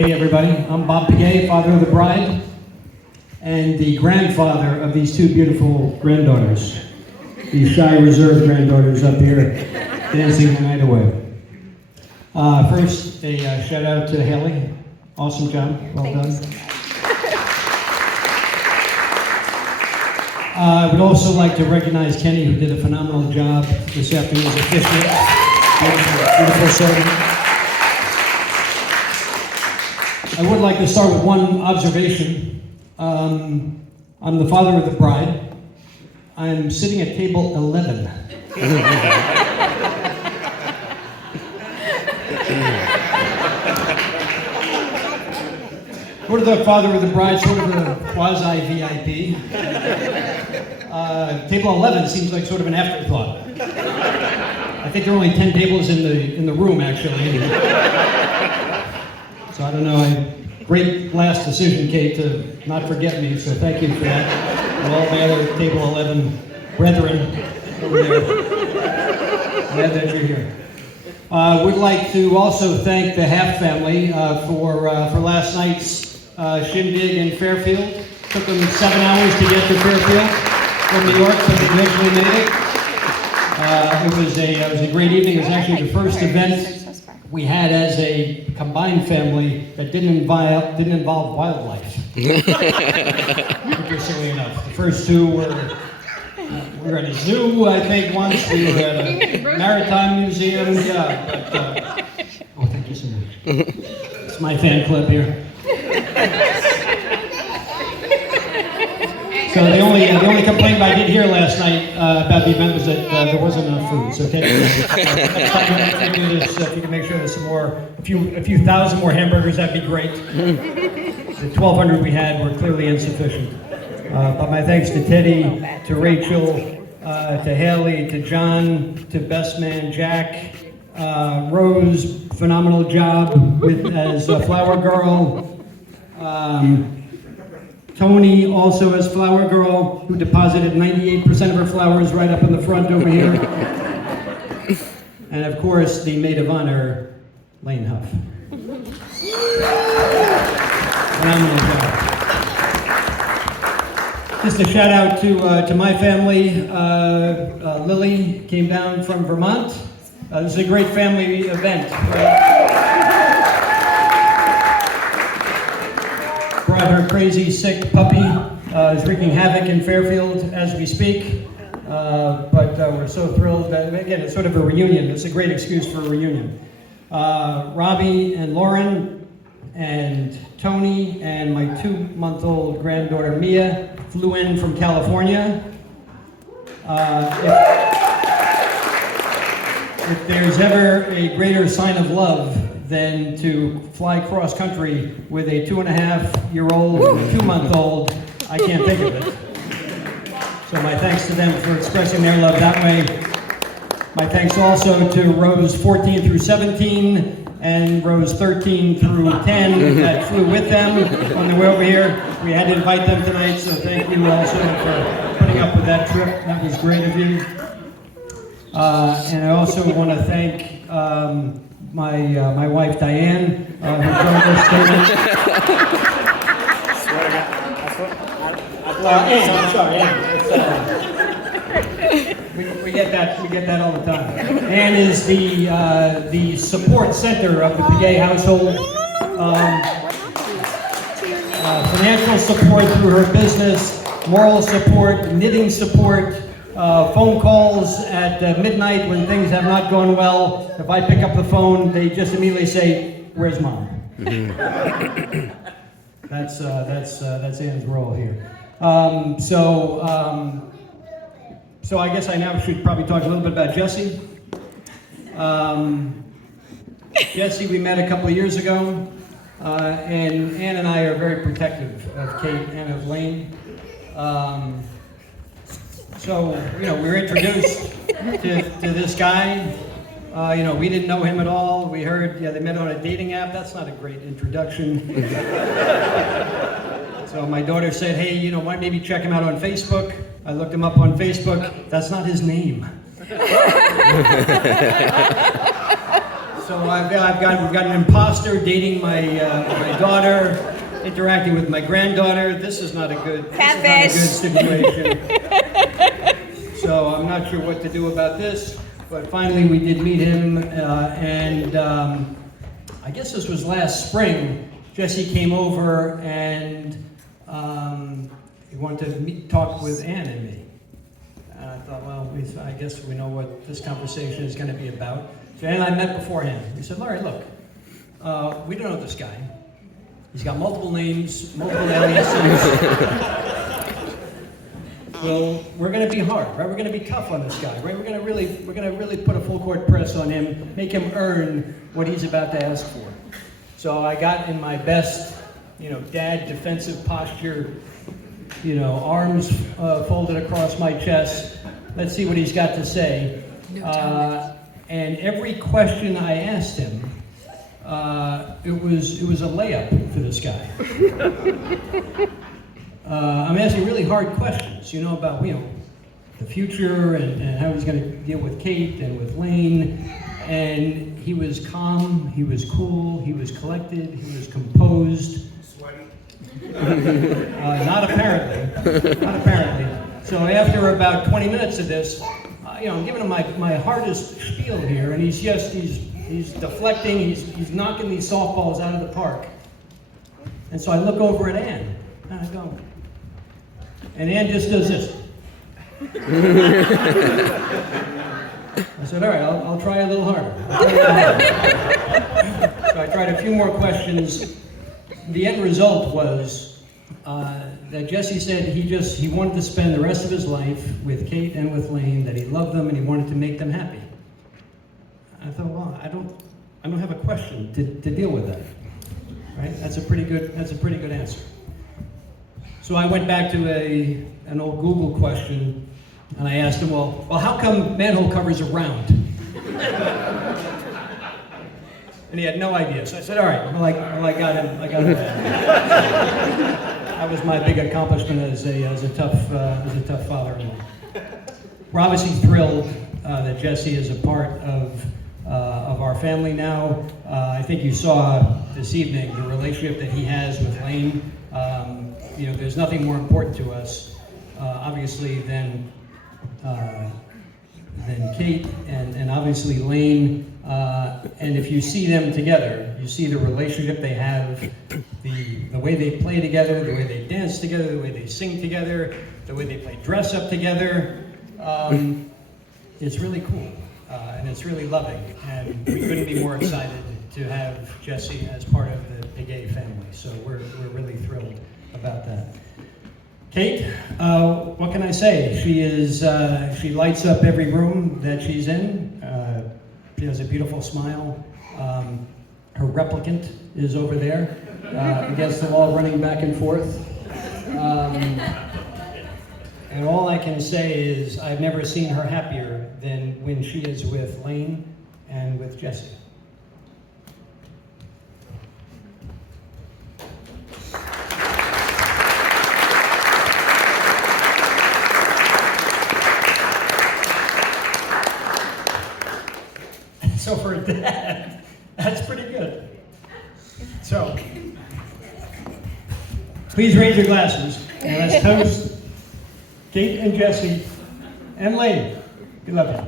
Hey everybody, I'm Bob Piguet, father of the bride, and the grandfather of these two beautiful granddaughters. These shy, reserved granddaughters up here dancing the night away. First, a shout out to Haley. Awesome job, well done. I would also like to recognize Kenny, who did a phenomenal job this afternoon as officiant. Beautiful setting. I would like to start with one observation. I'm the father of the bride. I'm sitting at table 11. Sort of the father of the bride, sort of a quasi-VIP. Table 11 seems like sort of an afterthought. I think there are only 10 tables in the room, actually. So I don't know, great last decision, Kate, to not forget me, so thank you for that. And all my other table 11 brethren over there. Glad that you're here. We'd like to also thank the Half family for last night's shindig in Fairfield. Took them 7 hours to get to Fairfield from New York, but they eventually made it. It was a great evening. It was actually the first event we had as a combined family that didn't involve wildlife. Interestingly enough, the first two we were at a zoo, I think, once. We were at a maritime museum. Yeah, but oh, thank you so much. It's my fan club here. So the only complaint I did hear last night about the event was that there wasn't enough food. So next time we do this, if you can make sure there's some more, a few thousand more hamburgers, that'd be great. The 1,200 we had were clearly insufficient. But my thanks to Teddy, to Rachel, to Haley, to John, to best man Jack, Rose, phenomenal job as a flower girl. Tony, also as flower girl, who deposited 98% of her flowers right up in the front over here. And of course, the maid of honor, Lane Huff. Phenomenal job. Just a shout out to my family. Lily came down from Vermont. This is a great family event. Brought her crazy, sick puppy. Is wreaking havoc in Fairfield as we speak. But we're so thrilled. Again, it's sort of a reunion. It's a great excuse for a reunion. Robbie and Lauren and Tony and my 2-month-old granddaughter Mia flew in from California. If there's ever a greater sign of love than to fly cross-country with a 2.5-year-old and a 2-month-old, I can't think of it. So my thanks to them for expressing their love that way. My thanks also to rows 14 through 17 and rows 13 through 10 that flew with them on the way over here. We had to invite them tonight, so thank you also for putting up with that trip. That was great of you. And I also want to thank my wife Diane, who joined us today. We get that all the time. Anne is the support center of the Piguet household. Financial support through her business, moral support, knitting support, phone calls at midnight when things have not gone well. If I pick up the phone, they just immediately say, "Where's Mom?" That's Anne's role here. So I guess I now should probably talk a little bit about Jesse. Jesse, we met a couple of years ago, and Anne and I are very protective of Kate and of Lane. So, we were introduced to this guy. We didn't know him at all. We heard, they met on a dating app. That's not a great introduction. So my daughter said, hey, why don't maybe check him out on Facebook? I looked him up on Facebook. That's not his name. So we've got an imposter dating my daughter, interacting with my granddaughter. This is not a good situation. So I'm not sure what to do about this. But finally, we did meet him, and I guess this was last spring. Jesse came over and he wanted to talk with Ann and me. And I thought, well, I guess we know what this conversation is going to be about. So Ann and I met beforehand. We said, Larry, look, we don't know this guy. He's got multiple names, multiple aliases. Well, we're going to be hard, right? We're going to be tough on this guy, right? We're going to really put a full court press on him, make him earn what he's about to ask for. So I got in my best, dad defensive posture, arms folded across my chest. Let's see what he's got to say. And every question I asked him, it was a layup for this guy. I'm asking really hard questions, about the future and how he's going to deal with Kate and with Lane. And he was calm, he was cool, he was collected, he was composed. Sweaty? Not apparently. Not apparently. So after about 20 minutes of this, I'm giving him my hardest spiel here, and he's deflecting, he's knocking these softballs out of the park. And so I look over at Ann, and I go, and Ann just does this. I said, all right, I'll try a little harder. So I tried a few more questions. The end result was that Jesse said he wanted to spend the rest of his life with Kate and with Lane, that he loved them and he wanted to make them happy. I thought, well, I don't have a question to deal with that. Right? That's a pretty good answer. So I went back to an old Google question, and I asked him, well, how come manhole covers are round? And he had no idea. So I said, all right, well, I got him. That was my big accomplishment as a tough father-in-law. We're obviously thrilled that Jesse is a part of our family now. I think you saw this evening the relationship that he has with Lane. There's nothing more important to us, obviously, than Kate and obviously Lane. And if you see them together, you see the relationship they have, the way they play together, the way they dance together, the way they sing together, the way they play dress up together. It's really cool, and it's really loving. And we couldn't be more excited to have Jesse as part of the gay family. So we're really thrilled about that. Kate, what can I say? She lights up every room that she's in. She has a beautiful smile. Her replicant is over there against the wall, running back and forth. And all I can say is I've never seen her happier than when she is with Lane and with Jesse. So for a dad, that's pretty good. So, please raise your glasses and let's toast Kate and Jesse and Lane. We love you.